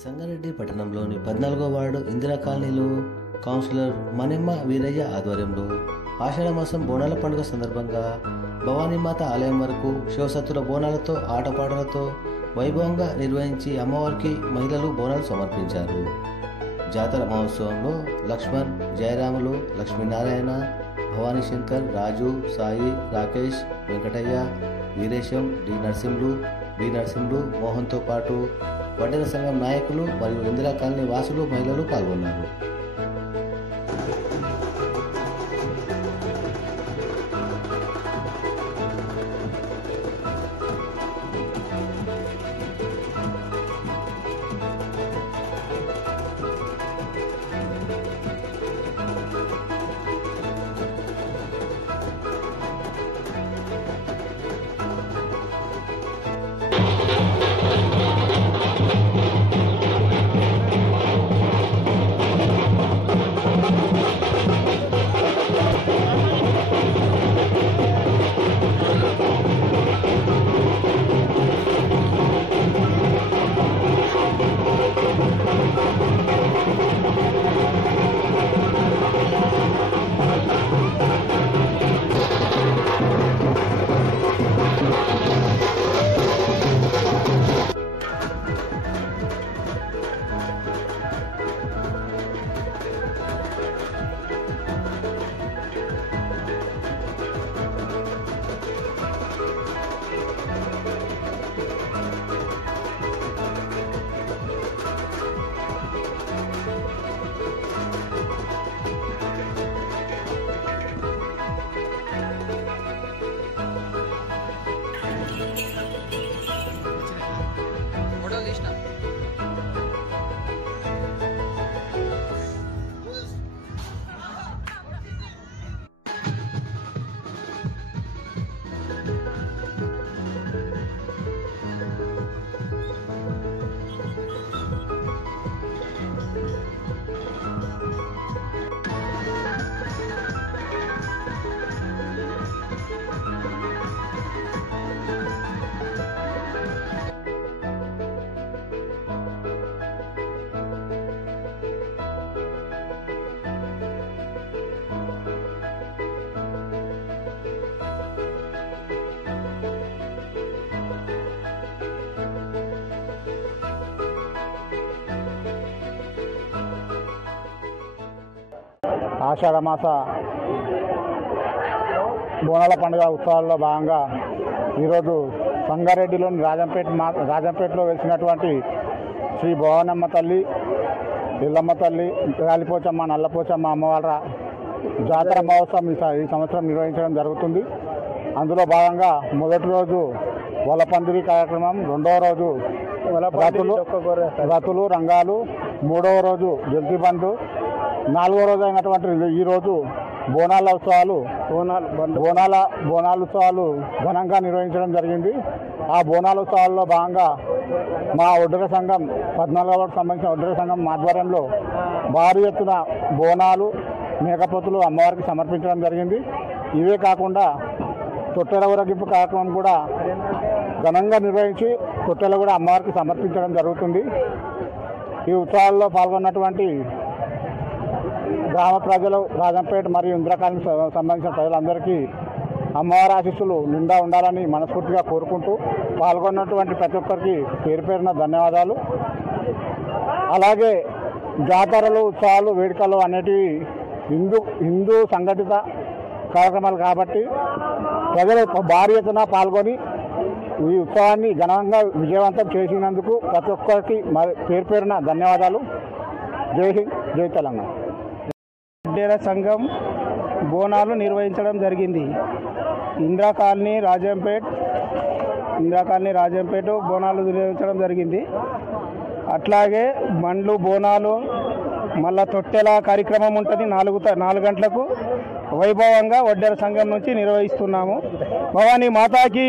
సంగారెడ్డి పట్టణంలోని 14వ వార్డు ఇందిరా కాలనీలో కౌన్సిలర్ మణిమ్మ వీరయ్య ఆధ్వర్యంలో ఆషాఢమాసం బోనాల పండుగ సందర్భంగా భవానీమాత ఆలయం వరకు శివసత్తుల బోనాలతో ఆటపాటలతో వైభవంగా నిర్వహించి అమ్మవారికి మహిళలు బోనాలు సమర్పించారు. జాతర మహోత్సవంలో లక్ష్మణ్, జయరాములు, లక్ష్మీనారాయణ, భవానీ శంకర్, రాజు, సాయి, రాకేష్, వెంకటయ్య, వీరేశం, డి నరసింహులు, మోహన్తో పాటు వడ్డెర సంఘం నాయకులు మరియు ఇందిరా కాలనీ వాసులు, మహిళలు పాల్గొన్నారు. ఆషాఢమాస బోనాల పండుగ ఉత్సవాల్లో భాగంగా ఈరోజు సంగారెడ్డిలోని రాజంపేటలో వెలిసినటువంటి శ్రీ భవానమ్మ తల్లి, ఇల్లమ్మ తల్లి, గాలిపోచమ్మ, నల్లపోచమ్మ అమ్మవాళ్ళ జాతర మహోత్సవం ఈ సంవత్సరం నిర్వహించడం జరుగుతుంది. అందులో భాగంగా మొదటి రోజు వలపందిరి కార్యక్రమం, రెండవ రోజు రతులు రంగాలు, మూడవ రోజు జల్తి బంధు, నాలుగో రోజు అయినటువంటి ఈరోజు బోనాల ఉత్సవాలు ఘనంగా నిర్వహించడం జరిగింది. ఆ బోనాల ఉత్సవాల్లో భాగంగా మా వడ్డెర సంఘం 14వ వార్డుకు సంబంధించిన వడ్డెర సంఘం ఆధ్వర్యంలో భారీ ఎత్తున బోనాలు, మేకపోతులు అమ్మవారికి సమర్పించడం జరిగింది. ఇవే కాకుండా తొట్టెల ఊరేగింపు కార్యక్రమం కూడా ఘనంగా నిర్వహించి తొట్టెలు కూడా అమ్మవారికి సమర్పించడం జరుగుతుంది. ఈ ఉత్సవాల్లో పాల్గొన్నటువంటి గ్రామ ప్రజలు, రాజంపేట మరియు ఇందిరా కాలనీకి సంబంధించిన ప్రజలందరికీ అమ్మవారి ఆశీస్సులు నిండా ఉండాలని మనస్ఫూర్తిగా కోరుకుంటూ పాల్గొన్నటువంటి ప్రతి ఒక్కరికి పేరు పేరున ధన్యవాదాలు. అలాగే జాతరలు, ఉత్సవాలు, వేడుకలు అనేటివి హిందూ సంఘటిత కార్యక్రమాలు కాబట్టి ప్రజలు భారీ ఎత్తున పాల్గొని ఈ ఉత్సవాన్ని ఘనంగా విజయవంతం చేసినందుకు ప్రతి ఒక్కరికి పేరు పేరున ధన్యవాదాలు. జై హింద్, జై తెలంగాణ. వడ్డెర సంఘం బోనాలు నిర్వహించడం జరిగింది. ఇందిరా కాలనీ రాజంపేట బోనాలు నిర్వహించడం జరిగింది. అట్లాగే బండ్లు, బోనాలు, మళ్ళా తొట్టెల కార్యక్రమం ఉంటుంది 4 గంటలకు వైభవంగా వడ్డెర సంఘం నుంచి నిర్వహిస్తున్నాము. భవానీ మాతాకి.